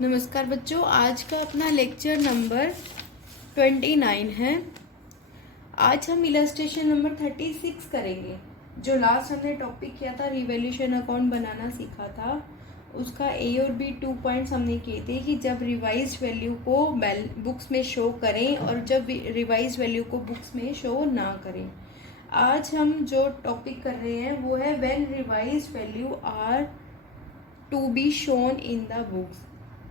नमस्कार बच्चों, आज का अपना लेक्चर नंबर 29 है। आज हम इलस्ट्रेशन नंबर 36 करेंगे। जो लास्ट हमने टॉपिक किया था, रिवैल्यूएशन अकाउंट बनाना सीखा था, उसका ए और बी 2 पॉइंट्स हमने किए थे कि जब रिवाइज वैल्यू को बुक्स में शो करें और जब रिवाइज वैल्यू को बुक्स में शो ना करें। आज हम जो टॉपिक कर रहे हैं वो है when revise value are to be shown in the books.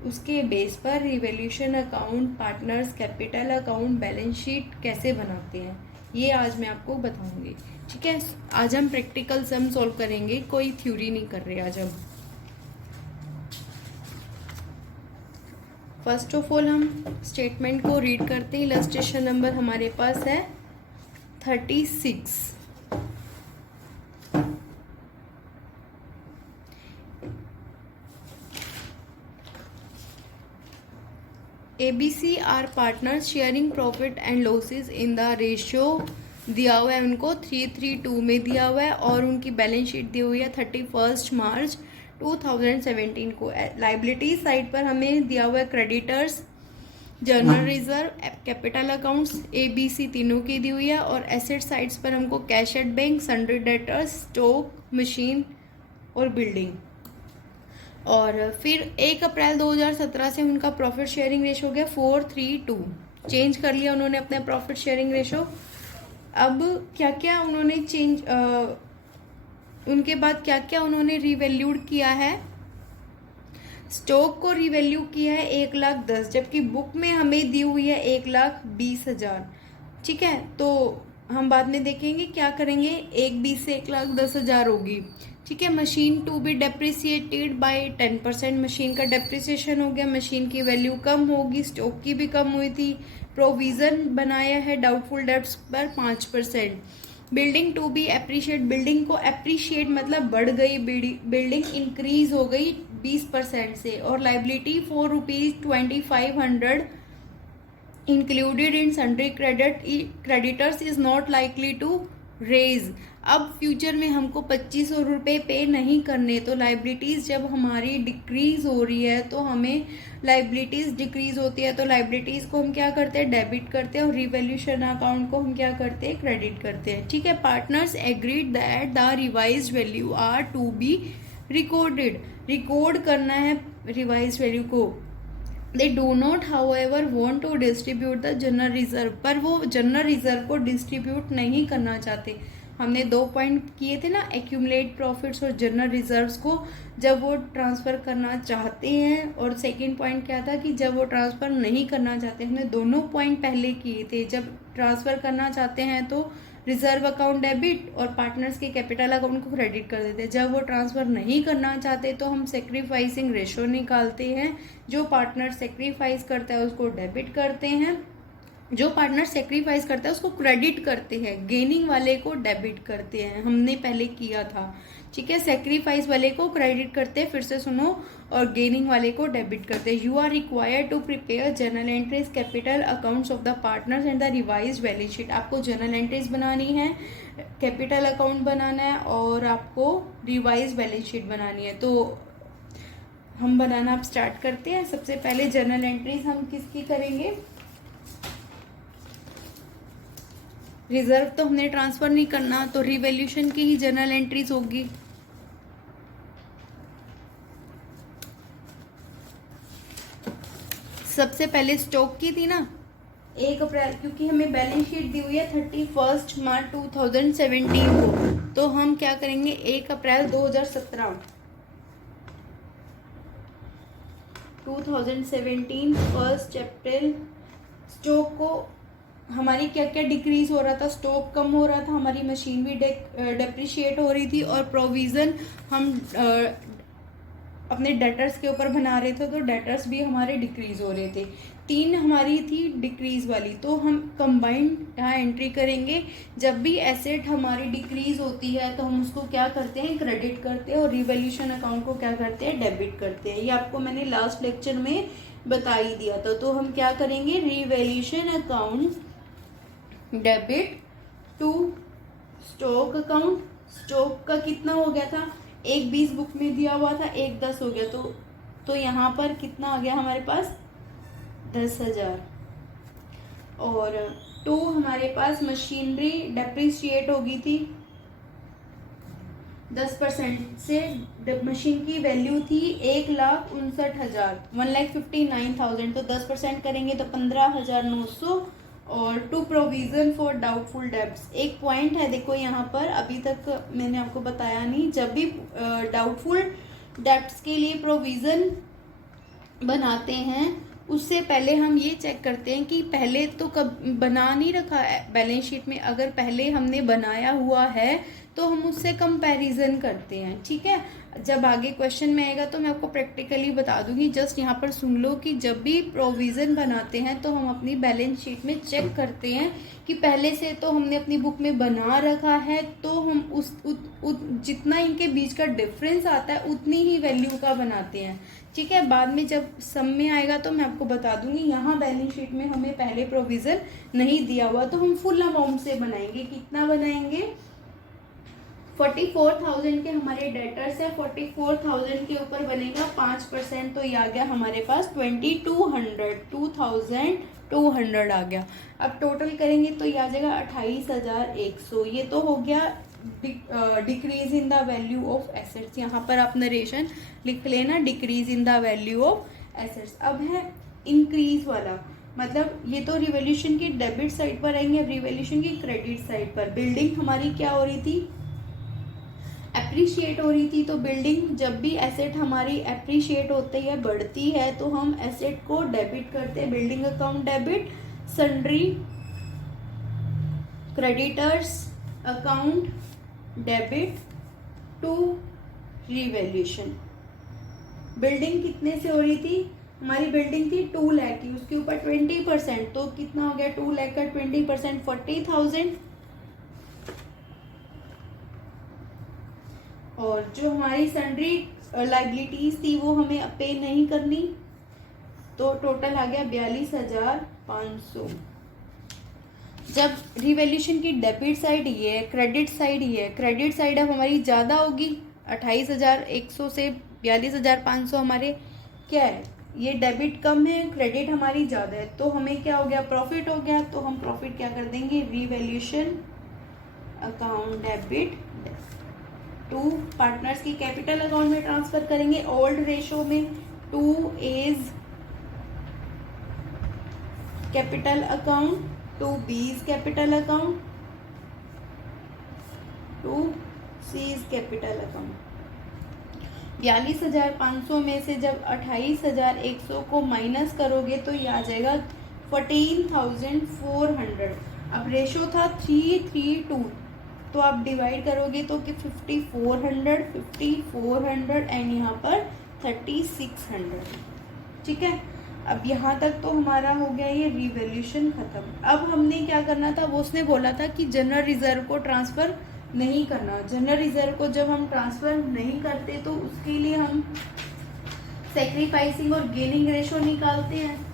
उसके बेस पर revaluation account, partners, capital account, balance sheet कैसे बनाते हैं, ये आज मैं आपको बताऊंगी। ठीक है, आज हम प्रैक्टिकल सम सॉल्व करेंगे, कोई थ्योरी नहीं कर रहे आज हम। फर्स्ट ऑफ ऑल हम स्टेटमेंट को रीड करते हैं। इलस्ट्रेशन नंबर हमारे पास है 36। ABC are partners sharing profit and losses in the ratio दिया हुआ है उनको 3:3:2 में दिया हुआ है और उनकी बैलेंस शीट दी हुई है 31 मार्च 2017 को। लाइबिलिटी साइड पर हमें दिया हुआ है creditors, journal reserve, capital accounts, ABC तीनों की दी हुई है और एसेट साइड्स पर हमको cash at bank, sundry debtors, stock, machine और बिल्डिंग। और फिर 1 अप्रैल 2017 से उनका प्रॉफिट शेयरिंग रेशो हो गया 4:3:2। चेंज कर लिया उन्होंने अपना प्रॉफिट शेयरिंग रेशो। अब क्या क्या उन्होंने उनके बाद क्या क्या उन्होंने रिवैल्यूड किया है। स्टॉक को रिवैल्यू किया है 1,10,000, जबकि बुक में हमें दी हुई है 1,20,000। ठीक है, तो हम बाद में देखेंगे क्या करेंगे। 1,20,000 से 1,10,000 होगी। ठीक है, machine to be depreciated by 10%। Machine का डेप्रिसिएशन हो गया, मशीन की वैल्यू कम होगी, स्टॉक की भी कम हुई थी। प्रोविजन बनाया है डाउटफुल डेब्ट्स पर 5%। Building to be appreciate, building को एप्रिशिएट मतलब बढ़ गई, बिल्डिंग इंक्रीज हो गई 20% से। और liability ₹4,2500 included in sundry creditors is not likely to raise। अब फ्यूचर में हमको 2,500 रुपये पे नहीं करने, तो लाइबिलिटीज जब हमारी डिक्रीज हो रही है तो हमें लाइबिलिटीज डिक्रीज होती है तो लाइबिलिटीज को हम क्या करते हैं, डेबिट करते हैं, और रिवैल्यूएशन अकाउंट को हम क्या करते हैं, क्रेडिट करते हैं। ठीक है, partners agreed that the revise value are to be recorded, record करना है रिवाइज वैल्यू को। They do not however want to distribute the general reserve, पर वो जनरल रिजर्व को डिस्ट्रीब्यूट नहीं करना चाहते। हमने 2 पॉइंट किए थे ना, एक्यूमुलेट प्रॉफिट्स और जनरल रिजर्व्स को जब वो ट्रांसफ़र करना चाहते हैं, और सेकंड पॉइंट क्या था कि जब वो ट्रांसफ़र नहीं करना चाहते। हमने दोनों पॉइंट पहले किए थे। जब ट्रांसफ़र करना चाहते हैं तो रिजर्व अकाउंट डेबिट और पार्टनर्स के कैपिटल अकाउंट को क्रेडिट कर देते हैं। जब वो ट्रांसफ़र नहीं करना चाहते तो हम सेक्रीफाइसिंग रेशो निकालते हैं। जो पार्टनर सेक्रीफाइस करता है उसको डेबिट करते हैं, जो पार्टनर सेक्रीफाइस करता है उसको क्रेडिट करते हैं, गेनिंग वाले को डेबिट करते हैं। हमने पहले किया था। ठीक है, सेक्रीफाइस वाले को क्रेडिट करते हैं, फिर से सुनो, और गेनिंग वाले को डेबिट करते हैं। You are required to prepare journal entries, capital accounts of the partners and the revise balance sheet. आपको जर्नल एंट्रीज बनानी है, कैपिटल अकाउंट बनाना है और आपको रिवाइज बैलेंस शीट बनानी है। तो हम बनाना अब स्टार्ट करते हैं। सबसे पहले जर्नल एंट्रीज हम किसकी करेंगे। रिजर्व तो हमने ट्रांसफर नहीं करना, तो रिवैल्यूएशन की ही जर्नल एंट्रीज होगी। सबसे पहले स्टॉक की थी ना 1 अप्रैल, क्योंकि हमें बैलेंस शीट दी हुई है 31 मार्च 2017 को, तो हम क्या करेंगे 1 अप्रैल 2017 1 अप्रैल। स्टॉक को हमारी क्या क्या डिक्रीज हो रहा था, स्टॉक कम हो रहा था, हमारी मशीन भी डेप्रिशिएट हो रही थी, और प्रोविजन हम अपने डेटर्स के ऊपर बना रहे थे तो डेटर्स भी हमारे डिक्रीज हो रहे थे। 3 हमारी थी डिक्रीज वाली, तो हम कंबाइंड यहाँ एंट्री करेंगे। जब भी एसेट हमारी डिक्रीज होती है तो हम उसको क्या करते हैं, क्रेडिट करते हैं, और रिवैल्यूएशन अकाउंट को क्या करते हैं, डेबिट करते हैं। ये आपको मैंने लास्ट लेक्चर में बता ही दिया था। तो हम क्या करेंगे, revaluation account debit to stock account. Stock का कितना हो गया था, 1,20 बुक में दिया हुआ था, 1,10 हो गया, तो तो यहाँ पर कितना आ गया हमारे पास 10,000। और 2 हमारे पास मशीनरी डेप्रिशिएट हो गई थी 10% से। मशीन की वैल्यू थी 1,59,000, 1,59,000, तो 10% करेंगे तो 15,900। और to provision for doubtful debts, एक पॉइंट है देखो यहाँ पर, अभी तक मैंने आपको बताया नहीं, जब भी डाउटफुल डेब्ट्स के लिए प्रोविजन बनाते हैं उससे पहले हम ये चेक करते हैं कि पहले तो कब बना नहीं रखा है बैलेंस शीट में, अगर पहले हमने बनाया हुआ है तो हम उससे कंपैरिजन करते हैं, ठीक है। जब आगे क्वेश्चन में आएगा तो मैं आपको प्रैक्टिकली बता दूंगी, जस्ट यहाँ पर सुन लो कि जब भी प्रोविजन बनाते हैं तो हम अपनी बैलेंस शीट में चेक करते हैं कि पहले से तो हमने अपनी बुक में बना रखा है, तो हम जितना इनके बीच का डिफरेंस आता है उतनी ही वैल्यू का बनाते हैं, ठीक है। बाद में जब सम में आएगा तो मैं आपको बता दूंगी, यहाँ बैलेंस शीट में हमें पहले प्रोविजन नहीं दिया हुआ तो हम फुल अमाउंट से बनाएंगे। कितना बनाएंगे? 44,000 के हमारे डेटर्स है, 44,000 के ऊपर बनेगा 5%, तो ये आ गया हमारे पास 2,200 आ गया। अब टोटल करेंगे तो ये आ जाएगा 28,100। ये तो हो गया decrease in the value of assets, यहाँ पर आप नरेशन लिख लेना, decrease in the value of assets. अब है इंक्रीज वाला, मतलब ये तो रिवॉल्यूशन की डेबिट साइड पर आएंगे, अब रिवॉल्यूशन की क्रेडिट साइड पर। बिल्डिंग हमारी क्या हो रही थी? एप्रिशिएट हो रही थी, तो बिल्डिंग जब भी एसेट हमारी एप्रिशिएट होती है, बढ़ती है, तो हम एसेट को डेबिट करते हैं, building account debit, sundry creditors account debit to revaluation. Building कितने से हो रही थी? हमारी बिल्डिंग थी 2 लाख की, उसके ऊपर 20%, तो कितना हो गया 2 लाख का 20%? 40,000। और जो हमारी सन्ड्री लाइबिलिटीज थी वो हमें पे नहीं करनी, तो टोटल आ गया 42,500। जब रिवैल्यूएशन की डेबिट साइड ये है, क्रेडिट साइड ये है, क्रेडिट साइड अब हमारी ज़्यादा होगी, 28,100 से 42,500 हमारे क्या है, ये डेबिट कम है, क्रेडिट हमारी ज़्यादा है, तो हमें क्या हो गया? प्रॉफिट हो गया। तो हम प्रॉफिट क्या कर देंगे? Revaluation account debit to partners की कैपिटल अकाउंट में ट्रांसफर करेंगे, ओल्ड रेशो में, to A's capital account, to B's capital account, to C's capital account. 42,500 में से जब 28,100 को माइनस करोगे तो ये आ जाएगा 14,400। अब रेशो था 3:2, तो आप डिवाइड करोगे तो कि 5,400 एंड यहाँ पर 3,600, ठीक है। अब यहाँ तक तो हमारा हो गया ये रिवैल्यूएशन खत्म। अब हमने क्या करना था, वो उसने बोला था कि जनरल रिजर्व को ट्रांसफर नहीं करना। जनरल रिजर्व को जब हम ट्रांसफर नहीं करते तो उसके लिए हम सैक्रिफाइसिंग और गेनिंग रेशो निकालते हैं।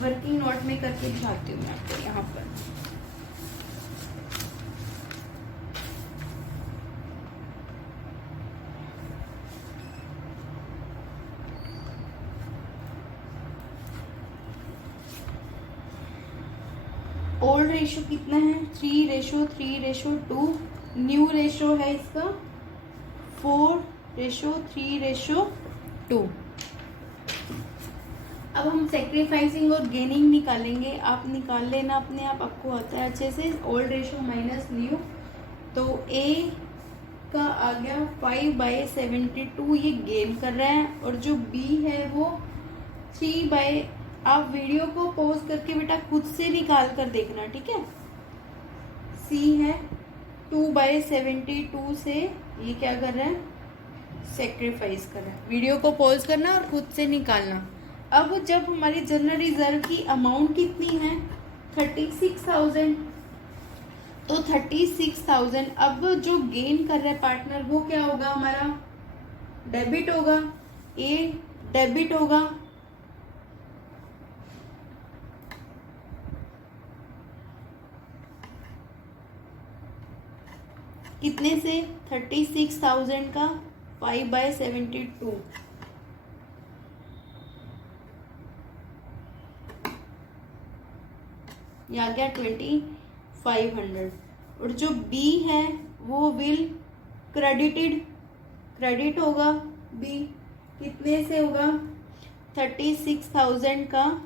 वर्किंग नोट में करके दिखाती हूँ मैं आपको यहाँ पर। ओल्ड रेशो कितना है? 3:3:2। न्यू रेशो है इसका 4:3:2। अब हम सेक्रीफाइसिंग और गेनिंग निकालेंगे, आप निकाल लेना अपने आप, आपको आता है अच्छे से। ओल्ड रेशो माइनस न्यू, तो ए का आ गया 5/72, ये गेन कर रहा है, और जो बी है वो 3 आप वीडियो को पॉज करके बेटा खुद से निकाल कर देखना, ठीक है। सी है 2/72 से ये क्या कर रहा है? सेक्रीफाइस कर रहा है। वीडियो को पॉज करना और खुद से निकालना। अब जब हमारी जनरल रिजर्व की अमाउंट कितनी है? 36,000, तो 36,000 अब जो गेन कर रहा है पार्टनर वो क्या होगा? हमारा डेबिट होगा, ए डेबिट होगा, कितने से? 36,000 का 5/72 ये आ गया 2500। और जो बी है वो विल क्रेडिट होगा। बी कितने से होगा? 36,000 का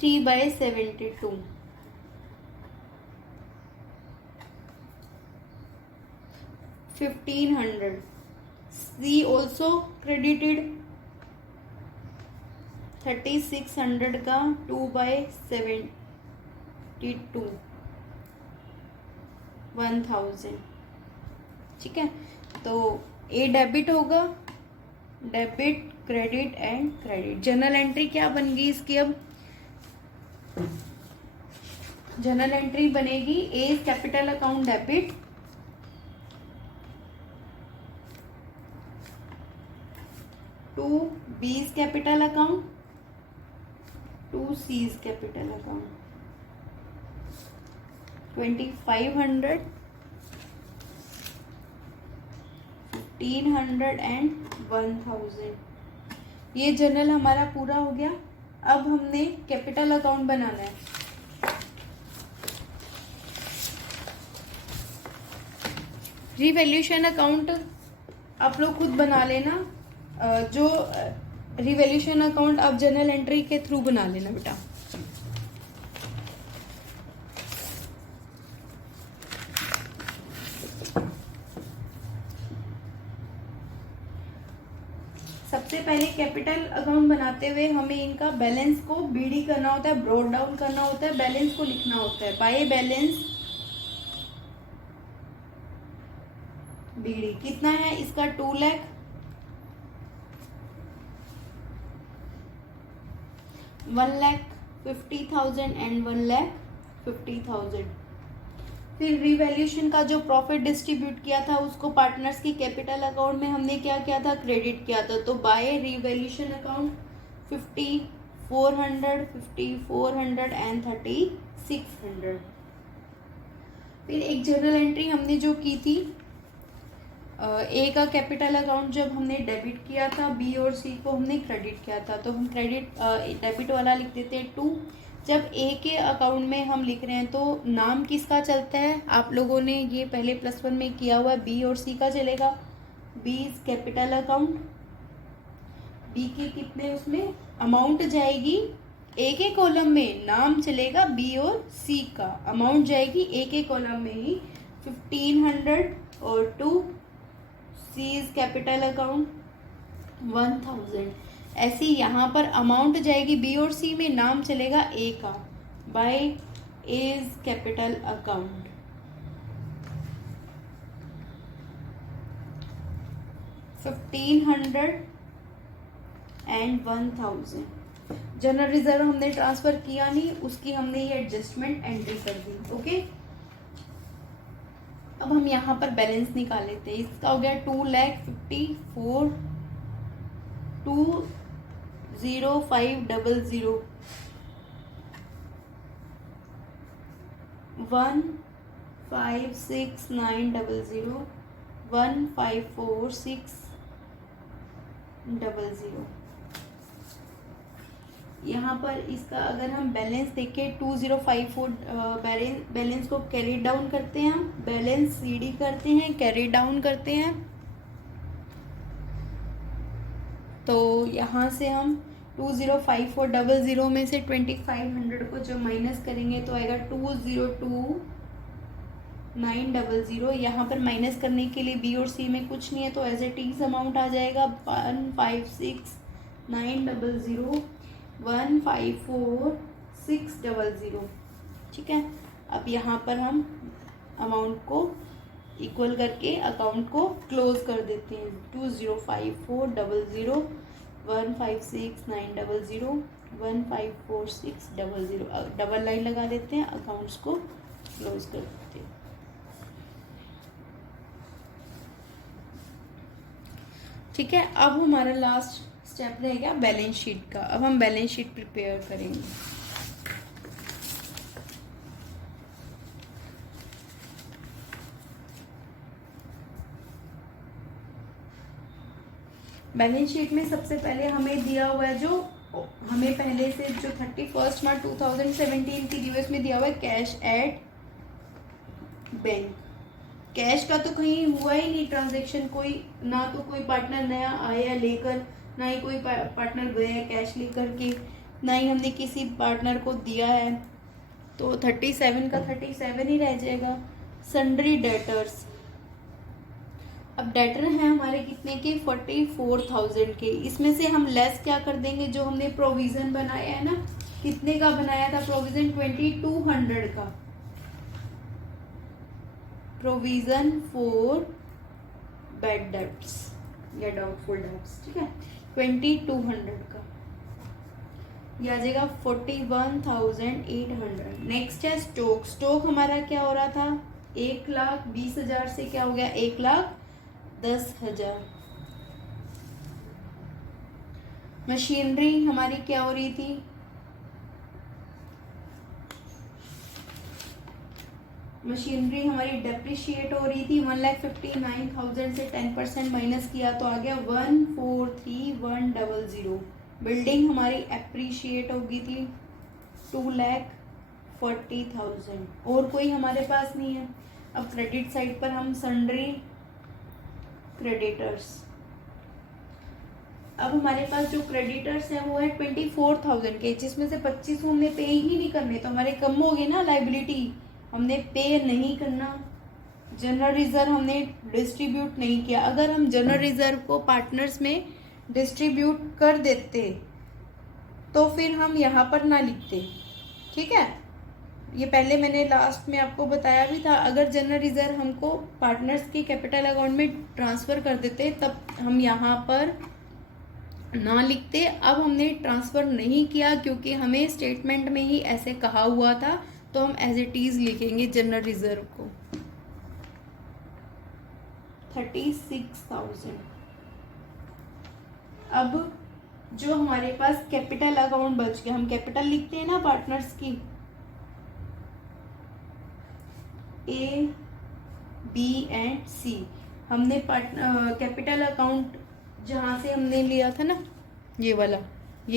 3/72 1500। सी ऑल्सो क्रेडिटेड 3600 का 2/72 1000। ठीक है, तो ए डेबिट होगा, debit credit and credit. Journal entry क्या बन गई इसकी? अब जर्नल एंट्री बनेगी A capital account debit, to B's capital account, to C's capital account. 2500, 1500 and 1000। ये जर्नल हमारा पूरा हो गया। अब हमने कैपिटल अकाउंट बनाना है। रिवैल्यूएशन अकाउंट आप लोग खुद बना लेना। जो रिवैल्यूएशन अकाउंट आप जर्नल एंट्री के थ्रू बना लेना बेटा। सबसे पहले कैपिटल अकाउंट बनाते हुए हमें इनका बैलेंस को बीडी करना होता है, ब्रॉट डाउन करना होता है, बैलेंस को लिखना होता है। बाय बैलेंस बीडी कितना है इसका? 2 लाख, 1,50,000 एंड 1,50,000। फिर रिवैल्यूएशन का जो प्रॉफिट डिस्ट्रीब्यूट किया था उसको पार्टनर्स की कैपिटल अकाउंट में हमने क्या किया था? क्रेडिट किया था। तो बाय रिवैल्यूएशन अकाउंट 5,400, 5,400 एंड 3,600। फिर एक जर्नल एंट्री हमने जो की थी, ए का कैपिटल अकाउंट जब हमने डेबिट किया था, बी और सी को हमने क्रेडिट किया था, तो हम डेबिट वाला लिख देते हैं 2। जब ए के अकाउंट में हम लिख रहे हैं तो नाम किसका चलता है? आप लोगों ने ये पहले +1 में किया हुआ है, बी और सी का चलेगा। बी कैपिटल अकाउंट, बी के कितने उसमें अमाउंट जाएगी? ए के कॉलम में नाम चलेगा बी और सी का, अमाउंट जाएगी ए के कॉलम में ही 1,500 और 2 सीज कैपिटल अकाउंट 1,000। ऐसे यहाँ पर अमाउंट जाएगी बी और सी में, नाम चलेगा ए का, by A's capital account. $1,500 and 1,000। General reserve हमने ट्रांसफर किया नहीं, उसकी हमने ये एडजस्टमेंट एंट्री कर दी। ओके, अब हम यहाँ पर बैलेंस निकाल लेते हैं। इसका हो गया 2,54,20500 1,56900 1,54600। यहाँ पर इसका अगर हम बैलेंस देखें 2054 बैलेंस को कैरी डाउन करते हैं, बैलेंस सीडी करते हैं, कैरी डाउन करते हैं। तो यहाँ से हम 205400 में से 2500 को जब माइनस करेंगे तो आएगा 202,900। यहाँ पर माइनस करने के लिए बी और सी में कुछ नहीं है तो एज ए टीज अमाउंट आ जाएगा 1,56,900 1,54,600। ठीक है, अब यहाँ पर हम अमाउंट को इक्वल करके अकाउंट को क्लोज कर देते हैं। 2,05,400 1,56,900 1,54600। डबल लाइन लगा देते हैं, अकाउंट्स को क्लोज कर देते हैं। ठीक है, अब हमारा लास्ट स्टेप रहेगा बैलेंस शीट का। अब हम बैलेंस शीट प्रिपेयर करेंगे। बैलेंस शीट में सबसे पहले हमें दिया हुआ है, जो हमें पहले से जो 31 मार्च 2017 की यूएस में दिया हुआ है, कैश एट बैंक। कैश का तो कहीं हुआ ही नहीं ट्रांजैक्शन, कोई ना तो कोई पार्टनर नया आया लेकर, ना ही कोई पार्टनर गया कैश लेकर के, ना ही हमने किसी पार्टनर को दिया है, तो 37 का 37 ही रह जाएगा। सन्ड्री डेटर्स, अब डेटर हैं हमारे कितने के, 44,000 के। इसमें से हम लेस क्या कर देंगे, जो हमने प्रोविजन बनाया है ना, कितने का बनाया था प्रोविजन, 2200 का प्रोविजन फॉर बैड डेट्स या डाउटफुल डेट्स, ठीक है, 2200 का, यह आ जाएगा 41,800। नेक्स्ट है स्टॉक। स्टॉक हमारा क्या हो रहा था, 1,20,000 से क्या हो गया, 1,10,000। मशीनरी हमारी क्या हो रही थी, मशीनरी हमारी डेप्रिशिएट हो रही थी, 1,59,000 से 10% माइनस किया तो आ गया 143,100। बिल्डिंग हमारी एप्रिशिएट हो गई थी 2,40,000। और कोई हमारे पास नहीं है। अब क्रेडिट साइड पर हम सन्ड्री क्रेडिटर्स, अब हमारे पास जो क्रेडिटर्स है वो है 24,000 के, जिसमें से 25 हमने पे ही नहीं करने, तो हमारे कम हो गए ना लाइबिलिटी, हमने पे नहीं करना। जनरल रिजर्व हमने डिस्ट्रीब्यूट नहीं किया। अगर हम जनरल रिजर्व को पार्टनर्स में डिस्ट्रीब्यूट कर देते तो फिर हम यहाँ पर ना लिखते, ठीक है। ये पहले मैंने लास्ट में आपको बताया भी था, अगर जनरल रिजर्व हमको पार्टनर्स के कैपिटल अकाउंट में ट्रांसफ़र कर देते तब हम यहाँ पर ना लिखते। अब हमने ट्रांसफ़र नहीं किया क्योंकि हमें स्टेटमेंट में ही ऐसे कहा हुआ था, तो हम एज इट इज लिखेंगे जनरल रिजर्व को 36,000। अब जो हमारे पास कैपिटल अकाउंट बच गया, हम कैपिटल लिखते हैं ना पार्टनर्स की, ए बी एंड सी। हमने कैपिटल अकाउंट जहाँ से हमने लिया था ना, ये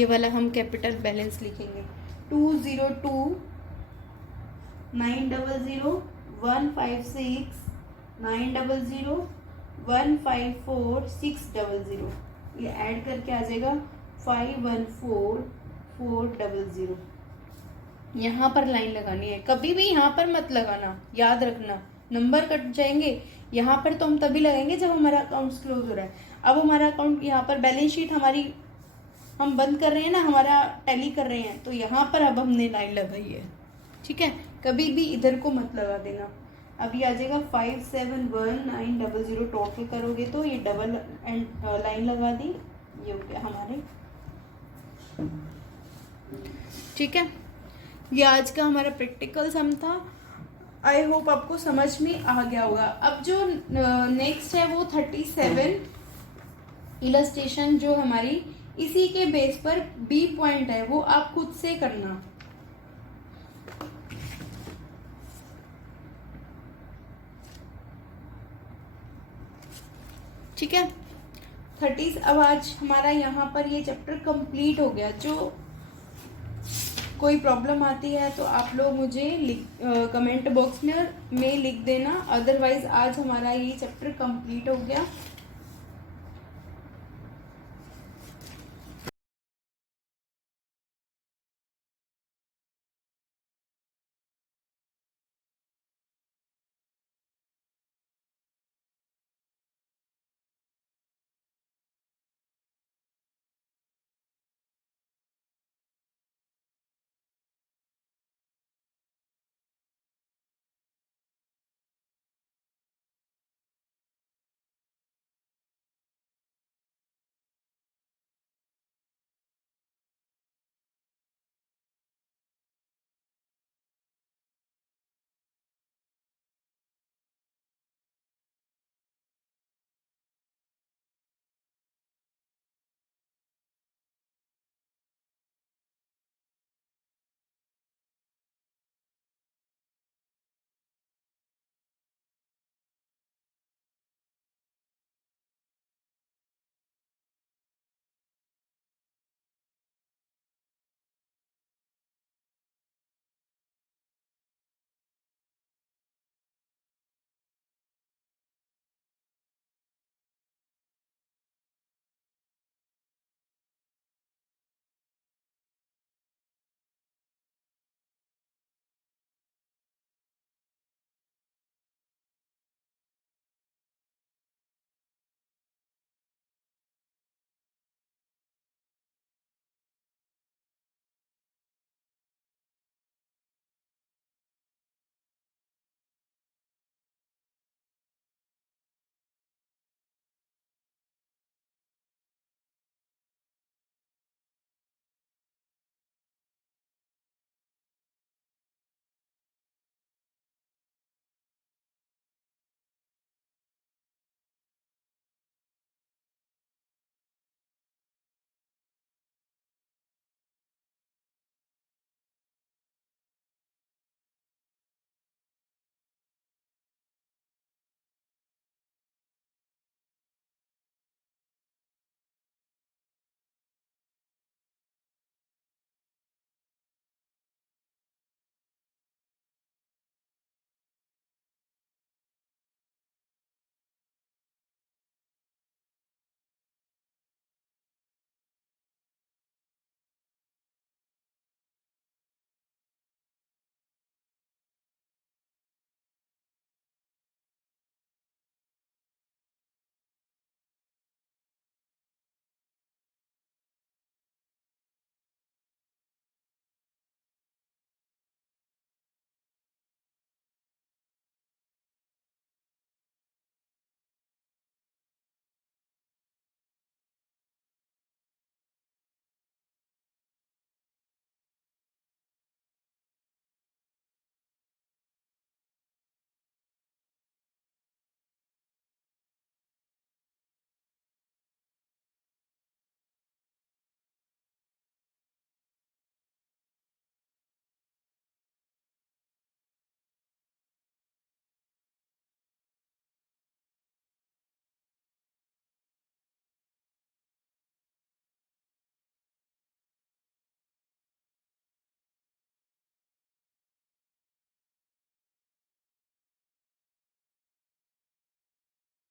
वाला हम कैपिटल बैलेंस लिखेंगे 202,900,156,900,154,600। ये ऐड करके आ जाएगा 514,400। यहाँ पर लाइन लगानी है, कभी भी यहाँ पर मत लगाना, याद रखना नंबर कट जाएंगे। यहाँ पर तो हम तभी लगाएंगे जब हमारा अकाउंट क्लोज हो रहा है। अब हमारा अकाउंट यहाँ पर बैलेंस शीट हमारी हम बंद कर रहे हैं ना, हमारा टैली कर रहे हैं, तो यहाँ पर अब हमने लाइन लगाई है, ठीक है। कभी भी इधर को मत लगा देना। अब ये आ जाएगा 571,900। टोटल करोगे तो ये डबल एंड लाइन लगा दी, ये हो गया हमारे, ठीक है। ये आज का हमारा प्रैक्टिकल सम था। आई होप आपको समझ में आ गया होगा। अब जो नेक्स्ट है वो 37 इलस्ट्रेशन जो हमारी इसी के बेस पर बी पॉइंट है, वो आप खुद से करना, ठीक है। 30। अब आज हमारा यहाँ पर ये चैप्टर कंप्लीट हो गया। जो कोई प्रॉब्लम आती है तो आप लोग मुझे कमेंट बॉक्स में लिख देना, अदरवाइज आज हमारा ये चैप्टर कंप्लीट हो गया।